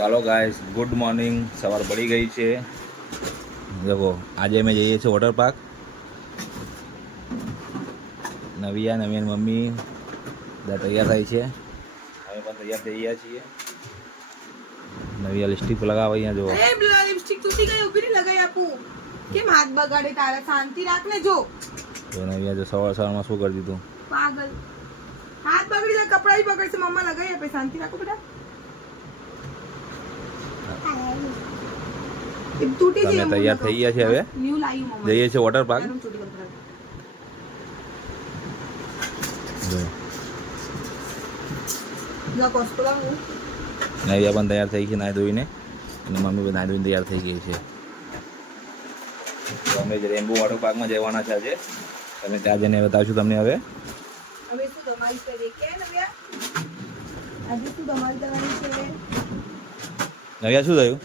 ચાલો guys, good morning. સવાર પડી ગઈ છે. જુઓ, આજે અમે જઈએ છીએ વોટર પાર્ક. નવિયા મમ્મી બધા તૈયાર થાય છે. અમે પણ તૈયાર થઈ ગયા છીએ. નવિયા લિપસ્ટિક લગાવ અહીંયા જુઓ. લિપસ્ટિક તૂટી ગઈ, ઊભી નહીં લગાઈ આપું. કેમ હાથ બગાડે તારા? શાંતિ રાખ ને. જો નવિયા જો સવારમાં શું કરી દીધું? પાગલ. હાથ બગડી જાય, કપડા બી બગડશે. મમ્મા લગાઈ આપે. શાંતિ રાખો બેટા. તૂટી અમે તૈયાર થઈ ગયા છે. હવે જઈએ છીએ વોટર પાર્ક. નવિયા પણ તૈયાર થઈ છે નાહી ધોઈને, અને મમ્મી પણ નાહી ધોઈને તૈયાર થઈ ગઈ છે. તો અમે રેમ્બો વોટર પાર્કમાં જવાના છે આજે. તમે ત્યાં જઈને બતાવશું તમને. હવે શું ધમાલ કરીએ કે નવ્યા? આજે શું ધમાલ કરવાની છે? નવિયા શું થયું?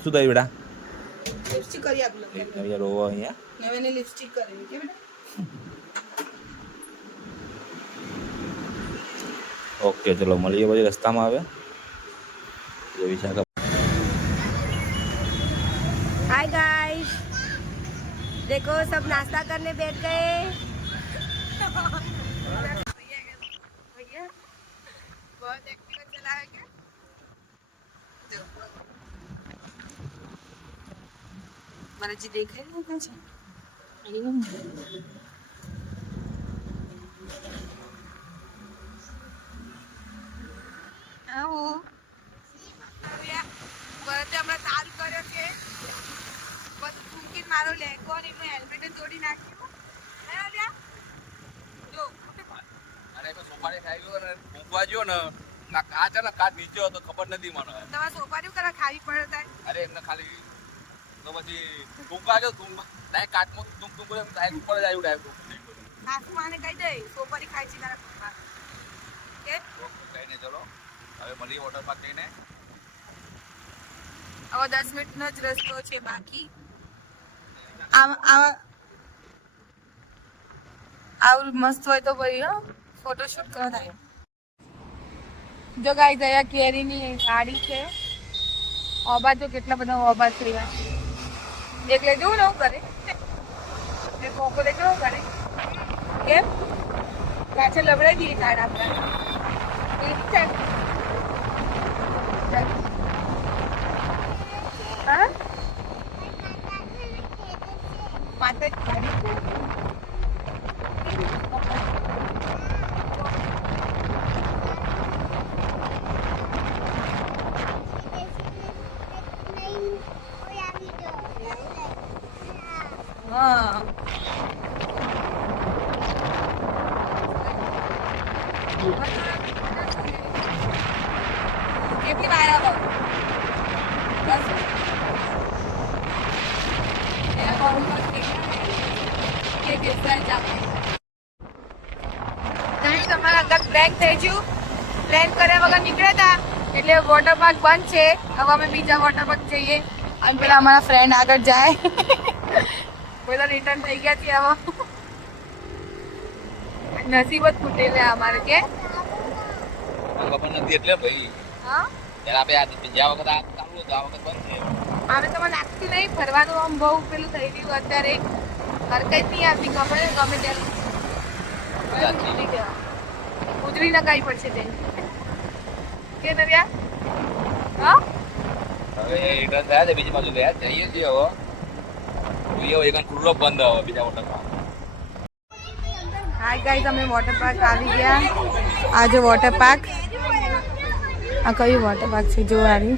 શું થયું બેટા? લિપસ્ટિક કરી આપલો. નવિયા રોવો અહીંયા. નવ્યાને લિપસ્ટિક કરેલી કે બેટા? ओके, चलो મળીએ પછી રસ્તામાં. આવે જો વિશાખા. हाय गाइस, देखो सब नाश्ता करने बैठ गए। बहुत एक्टिव चला है क्या? मारा जी देख रहे हैं क्या? આવો બરાબર હમણાં ચાલુ કર્યો છે. બધું ફૂંકીને મારો લેગો અને એનું હેલ્મેટ તોડી નાખ્યું. જો અરે તો સોપારી ખાઈ ગયો ને ફૂંકવા ગયો ને ના કાચ ને કાચ નીચે હતો, ખબર નથી મને. તમારે સોપારી કરા ખાવી પડે તાર. અરે એમને ખાલી તો પછી ફૂંકવા ગયો, ડાયરેક્ટ કાચમાં તું કરે ડાયરેક્ટ ઉપર જ આવ્યું. ડાયરેક્ટ સાસુ માને કહી દે સોપારી ખાઈ છે તારા પપ્પા કે કહીને ચલો હવે મળીએ વોટર પાર્ક જઈને. હવે 10 મિનિટનો જ રસ્તો છે બાકી. આવું મસ્ત હોય તો ભાઈ ફોટોશૂટ કરવા થાય. જો ગાઈસ અહીંયા કેરીની ગાડી છે. ઓબા જો કેટલા બધા ઓબા છે. એકલે જોઉં ને હું કરે એ કોકો દે કેવું કરે કેમ પાછળ લબડાઈ દઈએ કાર્ડ આપણે. હા માતા ગાડી હા કેટલી વાર આવો? 10 તમારા અંદર પ્લેન થઈ ગયું. પ્લેન કર્યા વગર નીકળ્યા હતા એટલે વોટર પાર્ક બંધ છે. હવે અમે બીજા વોટર પાર્ક જઈએ અને પેલા અમારા ફ્રેન્ડ આગળ જાય. બધા રિટર્ન થઈ ગયા છે. હવે નસીબ જ ફૂટેલે અમારે કે ખબર નથી એટલે ભાઈ. હા ત્યારે આપણે આ બીજા વખત આ ચાલુ હતું, આ વખત બંધ છે. મારે તો મને લાગતું નહીં. ફરવાનું આમ બહુ પેલું થઈ ગયું અત્યારે. હરકત નહીં આવતી. ખબર ગમે ત્યારે ઉતરી ના કાઈ પડશે તે કે નવ્યા. હા હવે રિટર્ન થયા છે, બીજી બાજુ ગયા જઈએ છીએ. હવે જોઈએ એક ખુલ્લો બંધ હવે બીજા વોટર પાર્ક. હાય ગાઈસ, અમે વોટર પાર્ક આવી ગયા. આ જો વોટર પાર્ક. આ કયું વોટર પાર્ક છે જો આવી.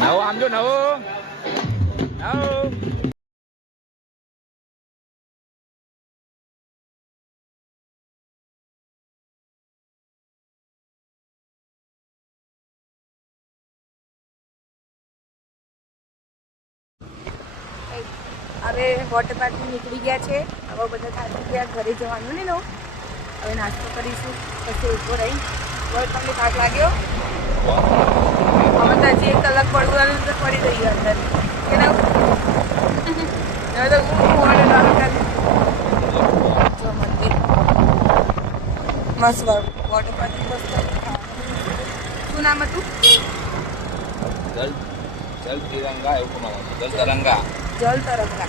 નવો આમ જો નવો નવો હવે વોટર પાર્કથી નીકળી ગયા છે. હવે બધા થાકી ગયા, ઘરે જવાનું ને નો. હવે નાસ્તો કરીશું, પછી ઊભો રહી. હવે તમને થાક લાગ્યો? અમે તો હજી 1 કલાક પડવાનું તો પડી રહી અંદર કે ના હવે તો હું ઓર્ડર ચાલુ કરી જો મંદિર મસ્ત વોટર પાર્ક મસ્ત. શું નામ હતું? જલ જલ તિરંગા એવું કોણ જલ તરંગા જલ તરંગા.